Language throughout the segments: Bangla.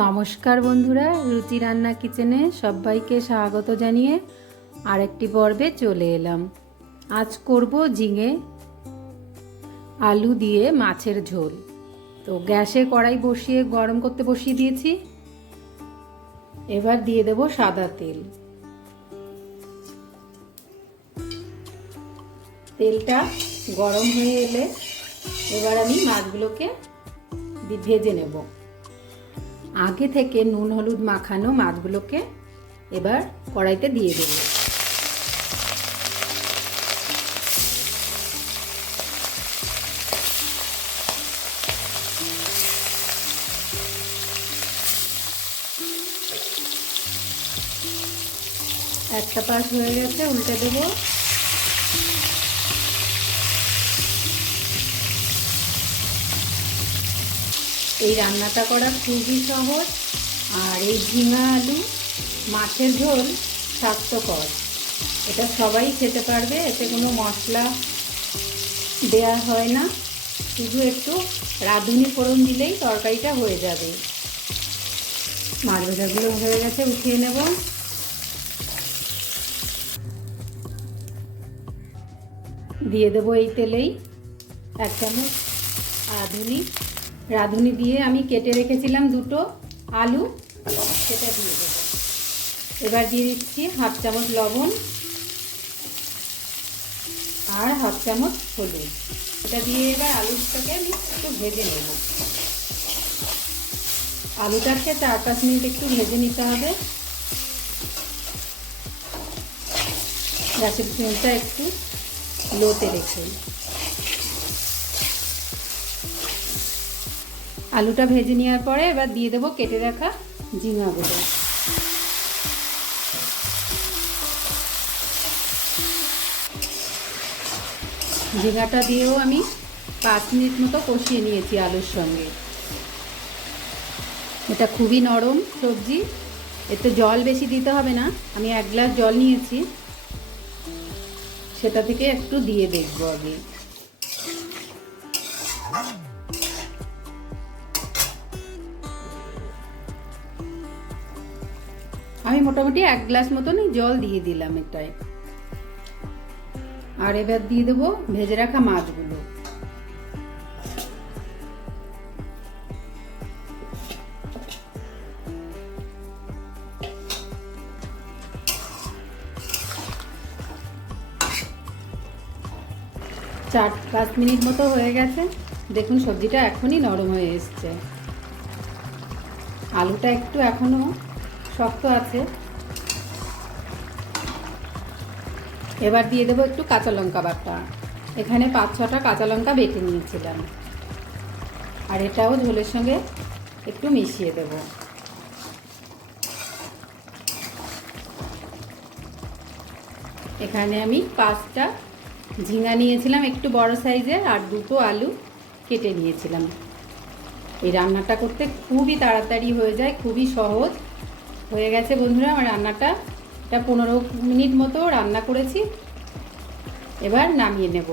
নমস্কার বন্ধুরা, রুচি রান্না কিচেনে সবাইকে স্বাগত জানিয়ে আরেকটি পর্বে চলে এলাম। আজ করব ঝিঙে, আলু দিয়ে মাছের ঝোল। তো গ্যাসে কড়াই বসিয়ে, গরম করতে বসিয়ে দিয়েছি। এবার দিয়ে দেব সাদা তেল। তেলটা গরম হয়ে এলে এবার আমি মাছগুলোকে ভেজে নেব। আগে থেকে নুন, হলুদ মাখানো মাছগুলোকে এবার কড়াইতে দিয়ে দেব। একটা পাশ হয়ে গেছে, উল্টে দেবো। এই রান্নাটা করা খুবই সহজ। আর এই ঝিঙা আলু, মাছের ঝোল স্বাস্থ্যকর। এটা সবাই খেতে পারবে, এতে কোনো মশলা দেয়া হয় না। শুধু একটু রাঁধুনি ফোড়ন দিলেই তরকারিটা হয়ে যাবে। মাছ ভাজাগুলো হয়ে গেছে, উঠিয়ে নেব। দিয়ে দেবো এই তেলেই এক চামচ রাঁধুনি। রাঁধুনি দিয়ে আমি কেটে রেখেছিলাম দুটো আলু। সেটা দিয়ে দেবো। এবার দিয়ে দিচ্ছি হাফ চামচ লবণ আর হাফ চামচ হলুদ। এটা দিয়ে এবার আলুটাকে আমি একটু ভেজে নেব। আলুটাকে চার পাঁচ মিনিট একটু ভেজে নিতে হবে। গ্যাসের ফ্লেমটা একটু লোতে রেখে। আলুটা ভেজে নেওয়ার পরে এবার দিয়ে দেবো কেটে রাখা ঝিঙাগুলো ঝিঙাটা দিয়েও আমি পাঁচ মিনিট মতো কষিয়ে নিয়েছি আলুর সঙ্গে। এটা খুবই নরম সবজি, এতে জল বেশি দিতে হবে না। আমি এক গ্লাস জল নিয়েছি, সেটা থেকে একটু দিয়ে দেখব আগে। আমি মোটামুটি এক গ্লাস মতনই জল দিয়ে দিলাম এটায়। আর এবার দিয়ে দেবো ভেজে রাখা মাছগুলো। চার পাঁচ মিনিট মতো হয়ে গেছে। দেখুন সবজিটা এখনই নরম হয়ে এসছে। আলুটা একটু এখনও শক্ত আছে। এবার দিয়ে দেবো একটু কাঁচা লঙ্কা বাটা। এখানে পাঁচ, ছটা কাঁচা লঙ্কা বেটে নিয়েছিলাম। আর এটাও ঝোলের সঙ্গে একটু মিশিয়ে দেব। এখানে আমি পাঁচটা ঝিঙা নিয়েছিলাম একটু বড় সাইজের আর দুটো আলু কেটে নিয়েছিলাম। এই রান্নাটা করতে খুবই তাড়াতাড়ি হয়ে যায়, খুবই সহজ। হয়ে গেছে বন্ধুরা আমার রান্নাটা। এটা পনেরো মিনিট মতো রান্না করেছি। এবার নামিয়ে নেব।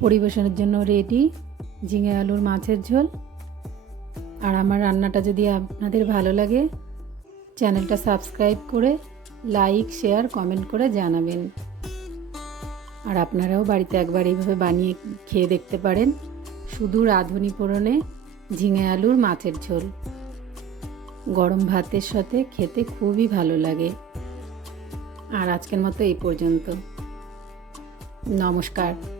পরিবেশনের জন্য রেডি ঝিঙে আলুর মাছের ঝোল। আর আমার রান্নাটা যদি আপনাদের ভালো লাগে, চ্যানেলটা সাবস্ক্রাইব করে লাইক শেয়ার কমেন্ট করে জানাবেন। আর আপনারাও বাড়িতে একবার এইভাবে বানিয়ে খেয়ে দেখতে পারেন। শুধু রাঁধুনি পোড়নে ঝিঙে আলুর মাছের ঝোল। গরম ভাতের সাথে খেতে খুবই ভালো লাগে। আর আজকের মতো এই পর্যন্ত। নমস্কার।